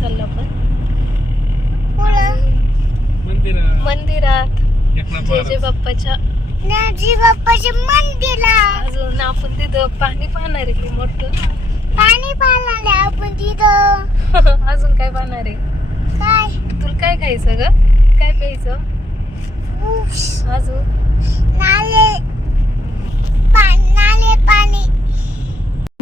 चाललो आपण. मंदिरात. मंदिरात. एकनाथ जय जय महाराज बाप्पाच्या बाप्पाच्या मंदिरा अजून आपण तिथं पाणी पाहणार आहे मोठं. पाणी पाहायला आपण तिथं. अजून काय पाहणार आहे? काय? तुला काय खायचं ग? काय प्यायचं? अजून? नाले पाणी.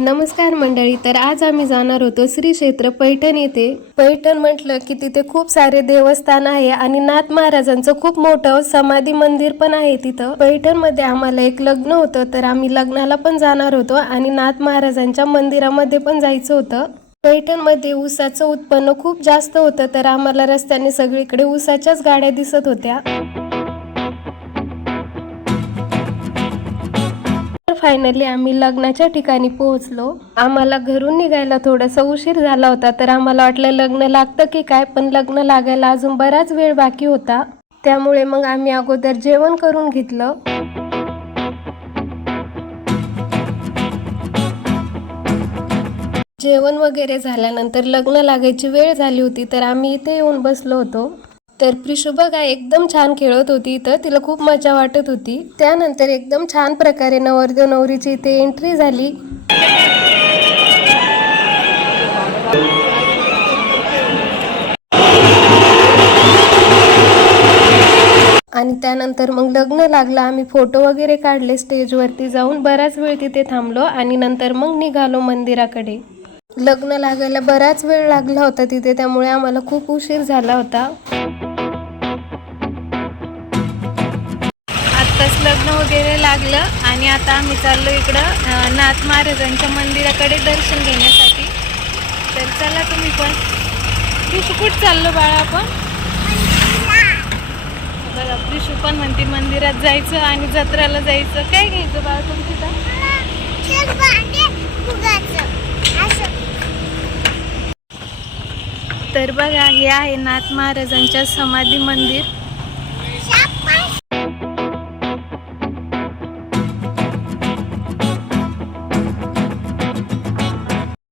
नमस्कार मंडळी तर आज आम्ही जाणार होतो श्री क्षेत्र पैठण येथे. पैठण म्हटलं की तिथे खूप सारे देवस्थान आहे आणि नाथ महाराजांचं खूप मोठं समाधी मंदिर पण आहे तिथं. पैठणमध्ये आम्हाला एक लग्न होतं तर आम्ही लग्नाला पण जाणार होतो आणि नाथ महाराजांच्या मंदिरामध्ये पण जायचं होतं. पैठणमध्ये ऊसाचं उत्पन्न खूप जास्त होतं तर आम्हाला रस्त्याने सगळीकडे ऊसाच्याच गाड्या दिसत होत्या. फायनली आम्ही लग्नाच्या ठिकाणी पोहोचलो. आम्हाला घरून निघायला थोडासा उशीर झाला होता तर आम्हाला वाटलं लग्न लागतं की काय पण लग्न लागायला अजून बराच वेळ बाकी होता. त्यामुळे मग आम्ही अगोदर जेवण करून घेतलं. जेवण वगैरे झाल्यानंतर लग्न लागायची वेळ झाली होती तर आम्ही इथे येऊन बसलो होतो. तर प्रिशू गाय एकदम छान खेळत होती इथं तिला खूप मजा वाटत होती. त्यानंतर एकदम छान प्रकारे नवरदेव नवरीची इथे एंट्री झाली. आणि त्यानंतर मग लग्न लागलं आम्ही फोटो वगैरे काढले स्टेजवरती जाऊन. बराच वेळ तिथे थांबलो आणि नंतर मग निघालो मंदिराकडे. लग्न लागायला बराच वेळ लागला होता तिथे त्यामुळे आम्हाला खूप उशीर झाला होता. लग्न वगैरे लागलं आणि आता आम्ही चाललो इकडं नाथ महाराजांच्या मंदिराकडे दर्शन घेण्यासाठी. तर चला तुम्ही पण. प्रिशू कुठं चाललो बाळा आपण? बघा प्रिशू पण म्हणते मंदिरात जायचं आणि जत्रेला जायचं. काय घ्यायचं बाळा तुमची तर बघा हे आहे नाथ महाराजांच्या समाधी मंदिर.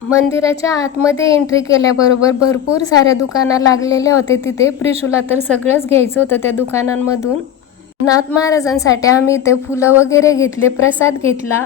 मंदिराच्या आतमध्ये एंट्री केल्याबरोबर भरपूर साऱ्या दुकाना लागलेल्या होते. तिथे प्रिशूला तर सगळंच घ्यायचं होतं त्या दुकानांमधून. नाथ महाराजांसाठी आम्ही इथे फुलं वगैरे घेतले प्रसाद घेतला.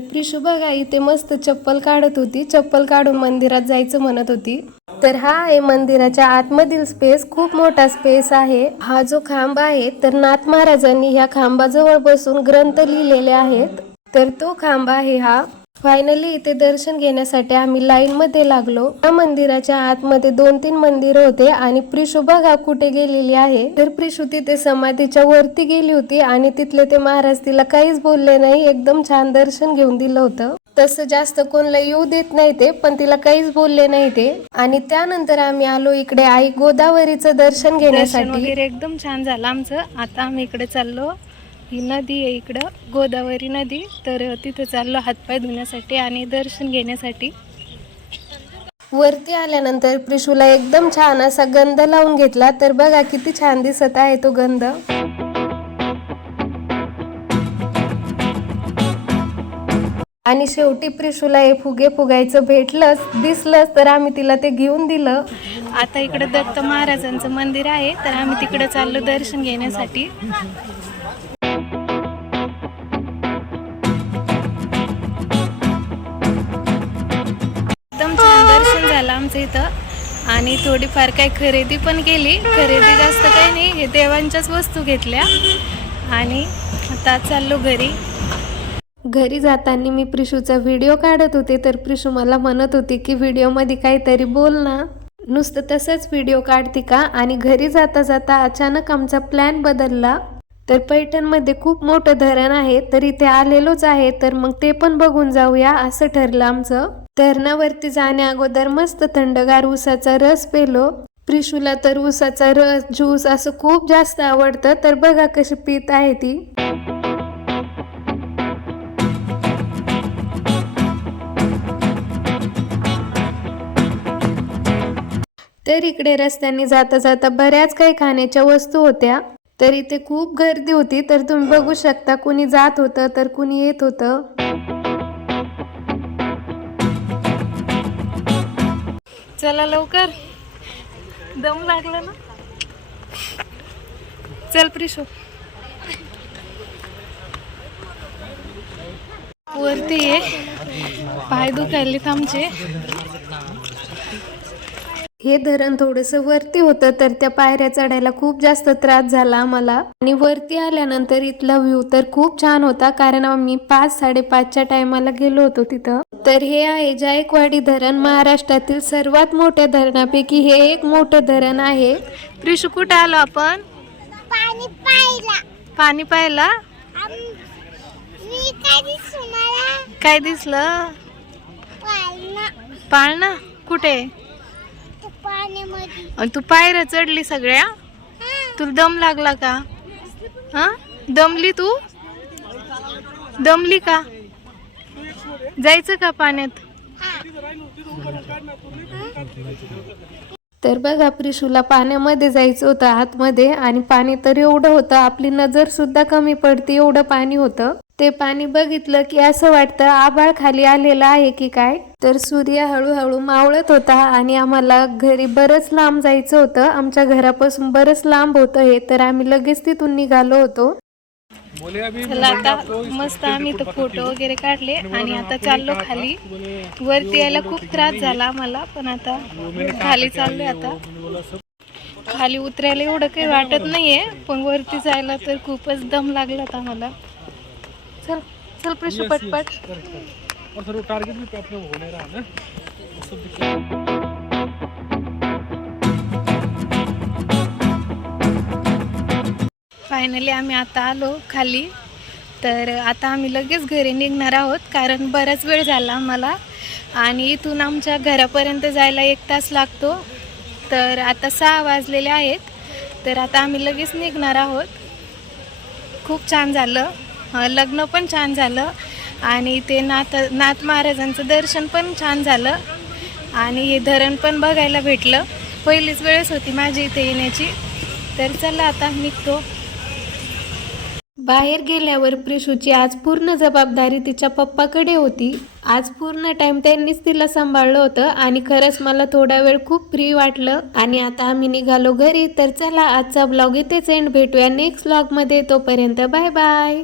प्रिशू बघा इथे मस्त चप्पल काढत होती. चप्पल काढून मंदिरात जायचं म्हणत होती. तर हा आहे मंदिराच्या आतमधील स्पेस खूप मोठा स्पेस आहे. हा जो खांब आहे तर नाथ महाराजांनी ह्या खांबाजवळ बसून ग्रंथ लिहिलेले आहेत. तर तो खांब आहे हा. फायनली इथे दर्शन घेण्यासाठी आम्ही लाईन मध्ये लागलो. या मंदिराच्या आतमध्ये दोन तीन मंदिर होते आणि प्रिशू बघा कुठे गेलेली आहे? तर प्रिशू तिथे समाधीच्या वरती गेली होती आणि तिथले ते महाराज तिला काहीच बोलले नाही एकदम छान दर्शन घेऊन दिलं होतं. तसं जास्त कोणला येऊ देत नाही ते पण तिला काहीच बोलले नाही ते. आणि त्यानंतर आम्ही आलो इकडे आई गोदावरीचं दर्शन घेण्यासाठी. एकदम छान झालं आमचं. आता आम्ही इकडे चाललो. ही नदी आहे इकडं गोदावरी नदी. तर तिथे चाललो हातपाय धुण्यासाठी आणि दर्शन घेण्यासाठी. वरती आल्यानंतर प्रिशूला एकदम छान असा गंध लावून घेतला. तर बघा किती छान दिसत आहे तो गंध. आणि शेवटी प्रिशूला हे फुगे फुगायचं भेटलंच दिसलंच. तर आम्ही तिला ते घेऊन दिलं. आता इकडे दत्त महाराजांचं मंदिर आहे. तर आम्ही तिकडे चाललो दर्शन घेण्यासाठी. दर्शन इथं. आणि थोडीफार काही खरेदी पण केली. खरेदी जास्त काही नाही हे देवांच्याच वस्तू घेतल्या. आणि आता चाललो घरी. घरी जाताना मी प्रिशूचा व्हिडिओ काढत होते तर प्रिशू मला म्हणत होती की व्हिडिओमध्ये काहीतरी बोल ना. नुसतं तसंच व्हिडिओ काढते का? आणि घरी जाता जाता अचानक आमचा प्लॅन बदलला. तर पैठणमध्ये खूप मोठं धरण आहे तर इथे आलेलोच आहे तर मग ते पण बघून जाऊया असं ठरलं आमचं. धरणावरती जाण्या अगोदर मस्त थंडगार ऊसाचा रस पेलो. प्रिशूला तर ऊसाचा रस ज्यूस असं खूप जास्त आवडतं तर बघा कशी पित आहे ती. तर इकडे रस्त्याने जाता जाता बऱ्याच काही खाण्याच्या वस्तू होत्या. तर इथे खूप गर्दी होती तर तुम्ही बघू शकता कुणी जात होतं तर कुणी येत होतं. चला लवकर. दम लागला ना? चल प्रिशो. वरती ये. पाय दुखायलेत आमचे. हे धरण थोडस वरती होतं तर त्या पायऱ्या चढायला खूप जास्त त्रास झाला आम्हाला. आणि वरती आल्यानंतर इथला व्ह्यू तर खूप छान होता कारण आम्ही पाच साडेपाचच्या टायमाला गेलो होतो तिथं. तर हे आहे जायकवाडी धरण महाराष्ट्रातील सर्वात मोठ्या धरणापैकी हे एक मोठं धरण आहे. प्रिशू कुठं आलो आपण? पाणी पाहिला. पाणी मी काय दिसू मला? काय दिसलं? पाळणा. पाळणा? कुठे? आणि तू पायऱ्या चढली सगळ्या? हा. तुला दम लागला का? हा? दमली तू? दमली का? जायचं का पाण्यात? तर बघा प्रिशूला पाण्यामध्ये जायचं होतं आतमध्ये आणि पाणी तर एवढं होतं आपली नजर सुद्धा कमी पडते एवढं पाणी होतं. ते पाणी बघितलं की असं वाटतं आभाळ खाली आलेलं आहे की काय? तर सूर्य हळूहळू मावळत होता आणि आम्हाला घरी बरंच लांब जायचं होतं. आमच्या घरापासून बरंच लांब होतं हे तर आम्ही लगेच तिथून निघालो होतो. चला आता मस्त आम्ही तर फोटो वगैरे काढले आणि आता चाललो खाली. वरती यायला खूप त्रास झाला आम्हाला पण आता खाली चाललोय आता. खाली उतरायला एवढं काही वाटत नाहीये पण वरती जायला तर खूपच दम लागला होता आम्हाला. चल चल पटपट. और सर वो टारगेट भी अपने हो नहीं रहा ना? सब दिख- फायनली आम्ही आता आलो खाली. तर आता आम्ही लगेच घरी निघणार आहोत कारण बराच वेळ झाला आम्हाला. आणि इथून आमच्या घरापर्यंत जायला एक तास लागतो. तर आता सहा वाजलेले आहेत. तर आता आम्ही लगेच निघणार आहोत. खूप छान झालं. लग्न पण छान झालं. आणि ते नाथ नाथ महाराजांचं दर्शन पण छान झालं. आणि हे धरण पण बघायला भेटलं. पहिलीच वेळेस होती माझी इथे येण्याची. तर चला आता निघतो. बाहेर गेल्यावर प्रिशूची आज पूर्ण जबाबदारी तिच्या पप्पाकडे होती. आज पूर्ण टाइम त्यांनीच तिला सांभाळलं होतं आणि खरंच मला थोडा वेळ खूप फ्री वाटलं. आणि आता आम्ही निघालो घरी. तर चला आजचा ब्लॉग इथेच एंड भेटूया. नेक्स्ट ब्लॉगमध्ये तोपर्यंत बाय बाय